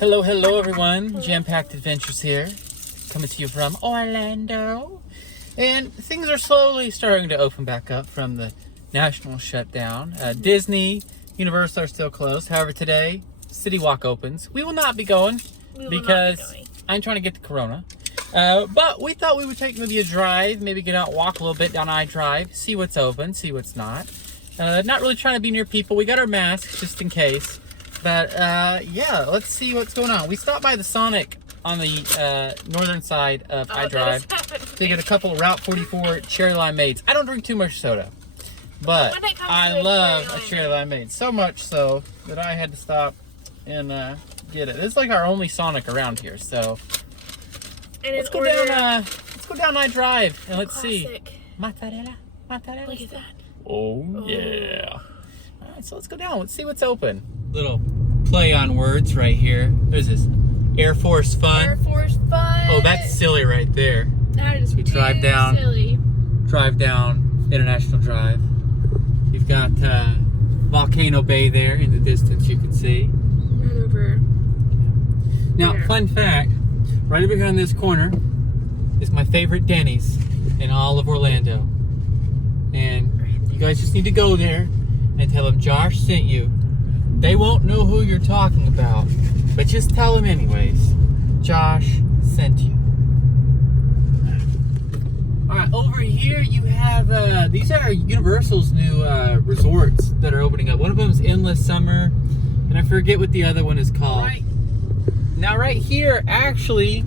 Hello, hello everyone. Jam-packed adventures here, coming to you from Orlando. And things are slowly starting to open back up from the national shutdown. Disney, Universal are still closed. However, today, City Walk opens. We will not be going because I'm trying to get the corona. But we thought we would take maybe a drive, maybe get out, walk a little bit down I-Drive, see what's open, see what's not. Not really trying to be near people. We got our masks just in case. But yeah, let's see what's going on. We stopped by the Sonic on the northern side of I-Drive to get a couple of Route 44 cherry limeades. I don't drink too much soda, but I love a cherry limeade. So much so that I had to stop and get it. It's like our only Sonic around here, so let's go down I-Drive and let's see. Mozzarella. Look at that. Oh yeah. All right, so let's go down. Let's see what's open. Little play on words right here. There's this Air Force Fun. Air Force Fun. Oh, that's silly right there. That is we drive down, silly. Drive down International Drive. You've got Volcano Bay there in the distance. You can see. Right over. Now, there. Fun fact: right over here on this corner is my favorite Denny's in all of Orlando. And you guys just need to go there and tell them Josh sent you. They won't know who you're talking about, but just tell them anyways. Josh sent you. All right, over here you have, these are Universal's new resorts that are opening up. One of them is Endless Summer, and I forget what the other one is called. Right. Now right here, actually,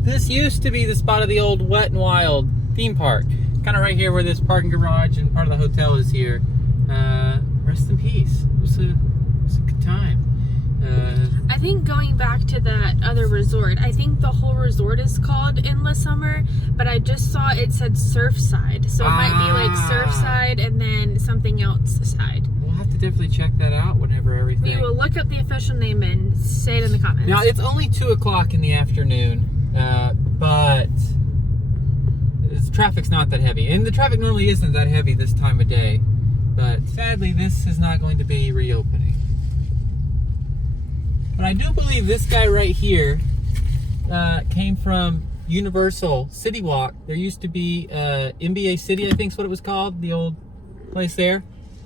this used to be the spot of the old Wet n Wild theme park. Kind of right here where this parking garage and part of the hotel is here. Rest in peace. It was a good time. I think going back to that other resort, I think the whole resort is called Endless Summer, but I just saw it said Surfside. So it might be like Surfside and then something else side. We'll have to definitely check that out whenever everything. We will look up the official name and say it in the comments. Now, it's only 2 o'clock in the afternoon, but the traffic's not that heavy. And the traffic normally isn't that heavy this time of day. But sadly, this is not going to be reopening. But I do believe this guy right here came from Universal City Walk. There used to be NBA City, I think is what it was called, the old place there.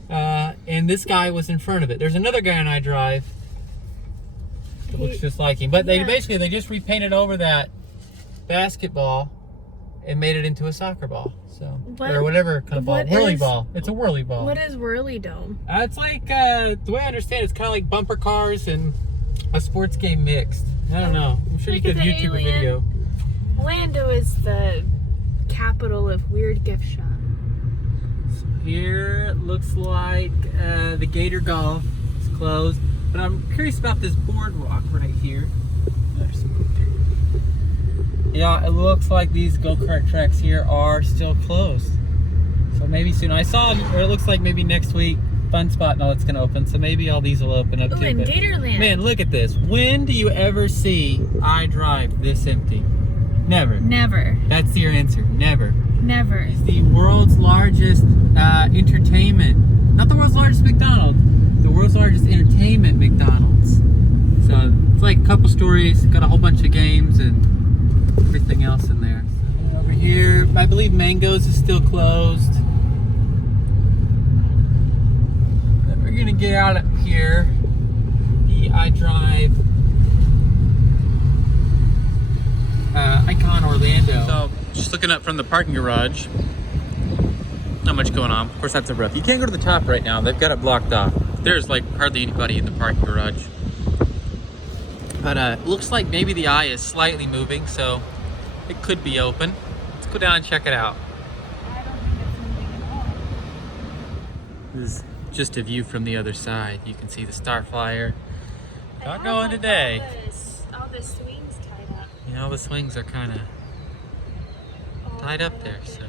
And this guy was in front of it. There's another guy on I-Drive that looks just like him. But they just repainted over that basketball and made it into a soccer ball. So, or whatever kind of ball. Whirly ball. It's a whirly ball. What is Whirly Dome? It's like, the way I understand it, it's kind of like bumper cars and a sports game mixed. I don't know. I'm sure you could YouTube a video. Orlando is the capital of weird gift shop. So here it looks like the Gator Golf is closed. But I'm curious about this boardwalk right here. Yeah, it looks like these go-kart tracks here are still closed. So maybe soon. I saw, or it looks like maybe next week, Fun Spot and all it's going to open. So maybe all these will open up too. And Gatorland. Man, look at this. When do you ever see I-Drive this empty? Never. Never. That's your answer. Never. Never. It's the world's largest entertainment. Not the world's largest McDonald's. The world's largest entertainment McDonald's. So it's like a couple stories. Got a whole bunch of games and everything else in there. And over here, I believe Mango's is still closed. But we're gonna get out of here. The I-Drive Icon Orlando. So just looking up from the parking garage. Not much going on. Of course, that's a roof. You can't go to the top right now. They've got it blocked off. There's like hardly anybody in the parking garage. But it looks like maybe the eye is slightly moving, so it could be open. Let's go down and check it out. I don't think it's moving at all. This is just a view from the other side. You can see the Starflyer. Not going today. All the swings tied up. You know, the swings are kind of tied up there, so.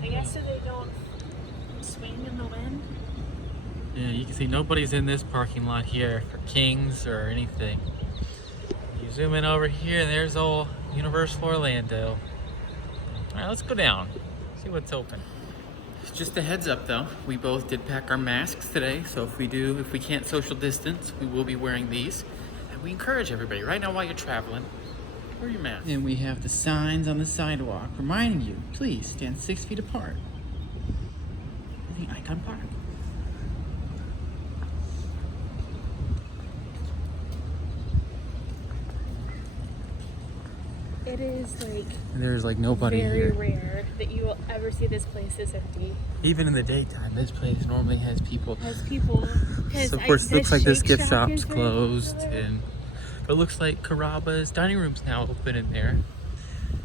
I guess so they don't swing in the wind. Yeah, you can see nobody's in this parking lot here for Kings or anything. You zoom in over here and there's old Universal Orlando. All right, let's go down, see what's open. Just a heads up though, we both did pack our masks today, so if we can't social distance, we will be wearing these. we encourage everybody right now while you're traveling, wear your mask. And we have the signs on the sidewalk reminding you, please stand 6 feet apart. The Icon Park. It is like There's like nobody very here. rare that you will ever see this place is empty. Even in the daytime, this place normally has people. Has people. So of course, it looks like this Shake gift Shack shop's is right closed, over there. and it looks like Carrabba's dining room's now open in there.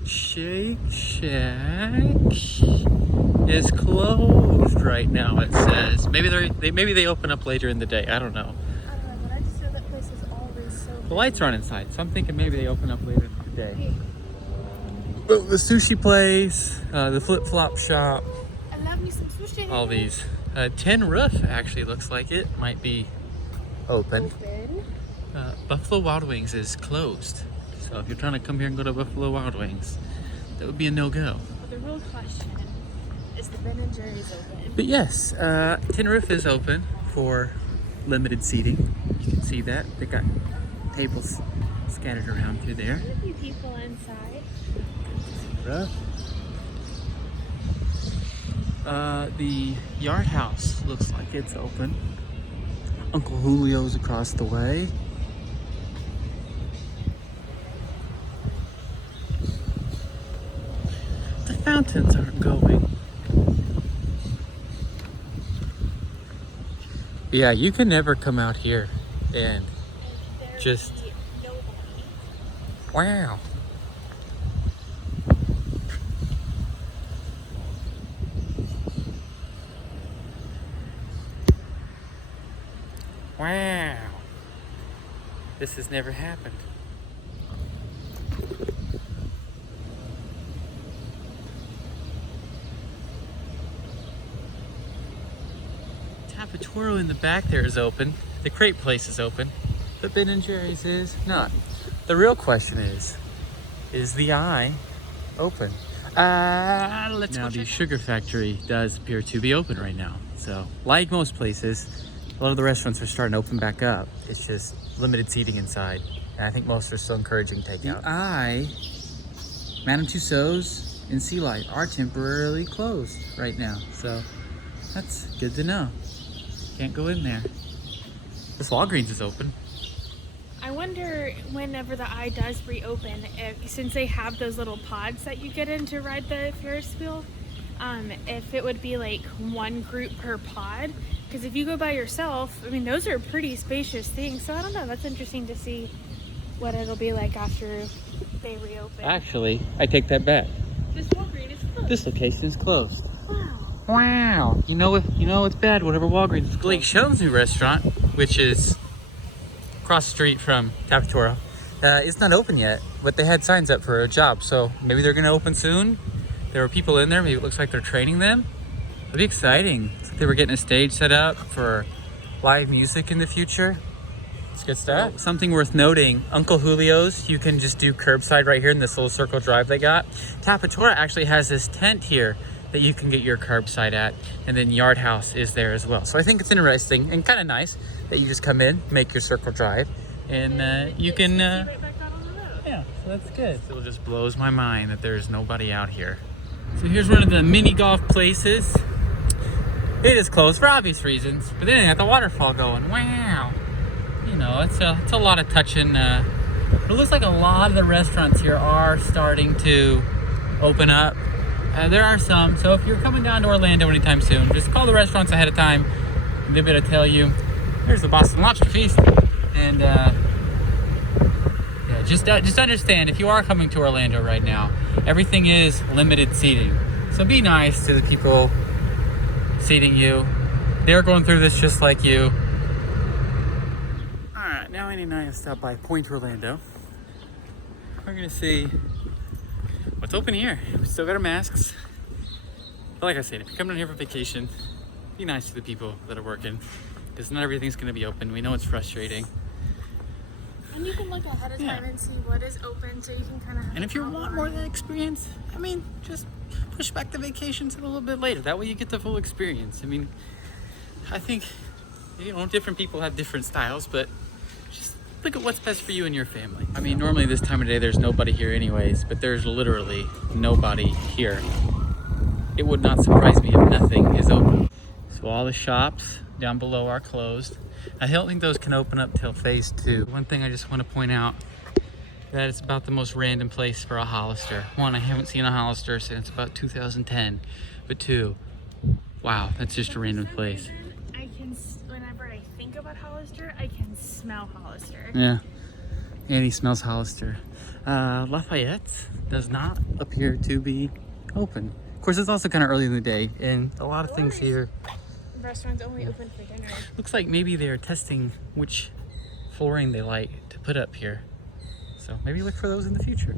Shake Shack is closed right now. It says maybe they open up later in the day. I don't know. I don't know, but I just feel that place is always so. The lights are on inside, so I'm thinking maybe they open up later in the day. But the sushi place, the flip-flop shop, I love me some sushi. all these. Tin Roof actually looks like it might be open. Buffalo Wild Wings is closed. So if you're trying to come here and go to Buffalo Wild Wings, that would be a no-go. But the real question is the Ben & Jerry's open? But yes, Tin Roof is open for limited seating. You can see that. They got tables scattered around through there. There could be people inside. The Yard House looks like it's open. Uncle Julio's across the way. The fountains aren't going. Yeah, you can never come out here and There just would be nobody. wow. Wow. This has never happened. Tapatoro in the back there is open. The crepe place is open. But Ben & Jerry's is not. The real question is the eye open? Let's now the Sugar Factory does appear to be open right now. So, like most places, a lot of the restaurants are starting to open back up. It's just limited seating inside. And I think most are still encouraging takeout. The Eye, Madame Tussauds, and Sea Light are temporarily closed right now. So, that's good to know. Can't go in there. This Walgreens is open. I wonder whenever the eye does reopen, if since they have those little pods that you get in to ride the Ferris wheel, if it would be like one group per pod. Because if you go by yourself, I mean, those are pretty spacious things. So I don't know. That's interesting to see what it'll be like after they reopen. Actually, I take that back. This Walgreens is closed. This location is closed. Wow. Wow. You know it's bad whenever Walgreens is closed. Blake Shelton's new restaurant, which is across the street from Tapatoro, it's not open yet, but they had signs up for a job, so maybe they're gonna open soon. There were people in there, maybe it looks like they're training them. It'll be exciting. It's like they were getting a stage set up for live music in the future. It's good stuff. Something worth noting, Uncle Julio's, you can just do curbside right here in this little circle drive they got. Tapatoro actually has this tent here that you can get your curbside at, and then Yard House is there as well. So I think it's interesting and kind of nice that you just come in, make your circle drive, and you can, Right back out on the road. yeah, so that's good. It just blows my mind that there's nobody out here. So here's one of the mini golf places. It is closed for obvious reasons, but then they got the waterfall going. Wow. You know, it's a lot of touching. It looks like a lot of the restaurants here are starting to open up. There are some, so if you're coming down to Orlando anytime soon, just call the restaurants ahead of time. And they'll be able to tell you, there's the Boston Lobster Feast. And yeah, just understand, if you are coming to Orlando right now, everything is limited seating. So be nice to the people seating you. They're going through this just like you. All right, now Annie and I have stopped by Point Orlando. We're gonna see what's open here. We still got our masks. But like I said, if you're coming down here for vacation, be nice to the people that are working, because not everything's gonna be open. We know it's frustrating. And you can look ahead of time and see what is open, so you can kind of. And if you want more of that experience, I mean, just push back the vacations a little bit later. That way you get the full experience. I mean, I think, you know, different people have different styles, but just look at what's best for you and your family. I mean, normally this time of day there's nobody here anyways, but there's literally nobody here. It would not surprise me if nothing is open. So all the shops down below are closed. I don't think those can open up till phase 2. One thing I just want to point out, that it's about the most random place for a Hollister. One, I haven't seen a Hollister since about 2010, but 2, wow, that's just a random place. Whenever I think about Hollister, I can smell Hollister. Yeah, and he smells Hollister. Lafayette does not appear to be open. Of course, it's also kind of early in the day, and a lot of things here. Restaurants only open for dinner. Looks like maybe they're testing which flooring they like to put up here. So maybe look for those in the future.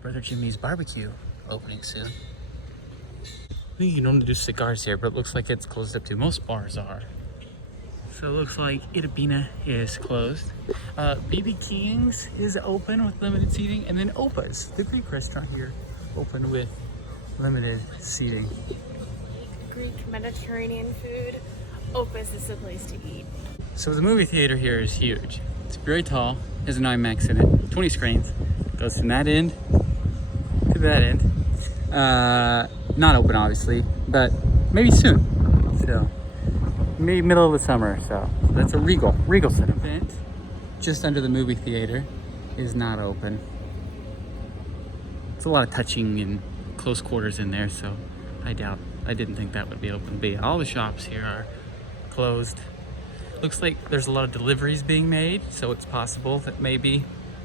Brother Jimmy's Barbecue opening soon. I think you can only do cigars here, but it looks like it's closed up too. Most bars are. So it looks like Itabina is closed. BB King's is open with limited seating, and then Opa's, the Greek restaurant here, open with limited seating. Greek Mediterranean food. Opus is the place to eat. So the movie theater here is huge. It's very tall, has an IMAX in it, 20 screens. Goes from that end to that end. Not open obviously, but maybe soon. So maybe middle of the summer. So that's a Regal Center. Event just under the movie theater is not open. It's a lot of touching and close quarters in there, so I didn't think that would be open. But yeah, all the shops here are closed. Looks like there's a lot of deliveries being made, so it's possible that maybe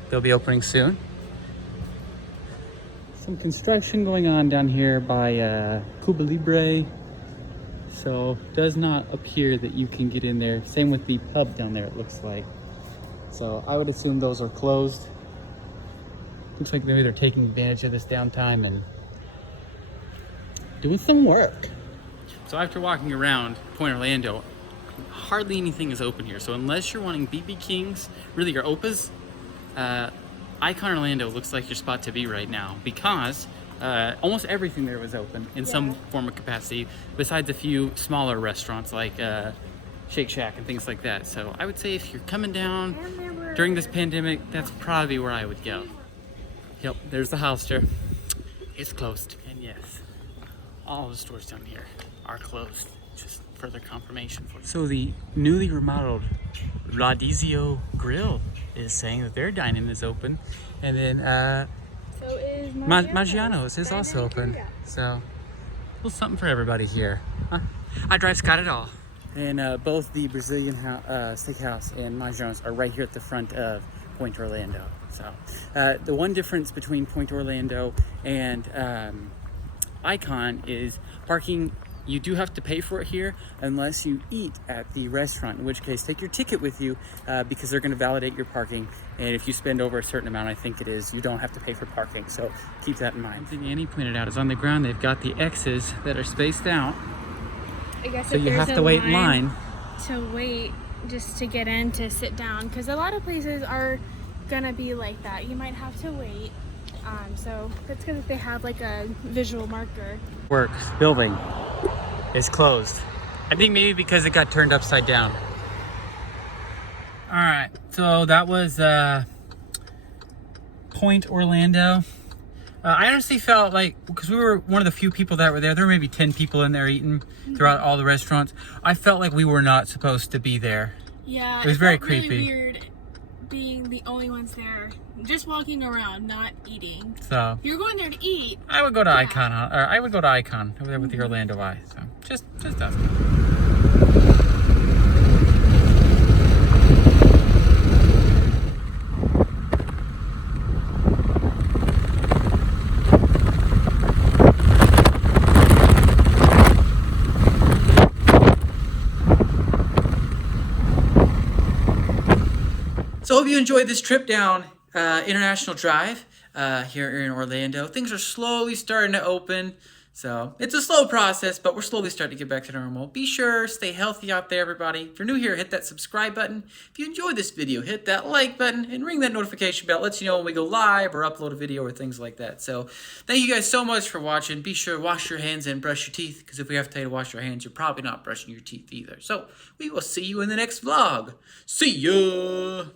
they'll be opening soon. Some construction going on down here by Cuba Libre. So does not appear that you can get in there. Same with the pub down there, it looks like. So I would assume those are closed. Looks like maybe they're taking advantage of this downtime and doing some work. So after walking around Point Orlando, hardly anything is open here. So unless you're wanting BB King's, really your Opas, Icon Orlando looks like your spot to be right now, because almost everything there was open in some form of capacity, besides a few smaller restaurants like Shake Shack and things like that. So I would say if you're coming down during this pandemic, that's probably where I would go. Yep, there's the Hollister. It's closed. And yes, all the stores down here are closed. Just further confirmation for you. So the newly remodeled Radizio Grill is saying that their dine-in is open, and then So is Maggiano's is also open. So a little something for everybody here. Huh? I drive Scott at all. And both the Brazilian Steakhouse and Maggiano's are right here at the front of Point Orlando. So the one difference between Point Orlando and Icon is parking. You do have to pay for it here unless you eat at the restaurant, in which case take your ticket with you because they're going to validate your parking. And if you spend over a certain amount, I think it is, you don't have to pay for parking. So keep that in mind. The thing Annie pointed out is on the ground they've got the X's that are spaced out. I guess so you have to wait in line. To wait just to get in to sit down, because a lot of places are gonna be like that. You might have to wait. So that's because they have like a visual marker. Works building is closed. I think maybe because it got turned upside down. All right, so that was Point Orlando. I honestly felt like, because we were one of the few people that were there were maybe 10 people in there eating throughout all the restaurants. I felt like we were not supposed to be there. Yeah, it was very felt creepy. Really weird being the only ones there, just walking around, not eating. So if you're going there to eat, I would go to Icon, or I would go to Icon over there with the Orlando Eye. So just us. So I hope you enjoyed this trip down International Drive here in Orlando. Things are slowly starting to open. So it's a slow process, but we're slowly starting to get back to normal. Be sure, stay healthy out there, everybody. If you're new here, hit that subscribe button. If you enjoyed this video, hit that like button and ring that notification bell. It lets you know when we go live or upload a video or things like that. So thank you guys so much for watching. Be sure to wash your hands and brush your teeth, because if we have to tell you to wash your hands, you're probably not brushing your teeth either. So we will see you in the next vlog. See ya!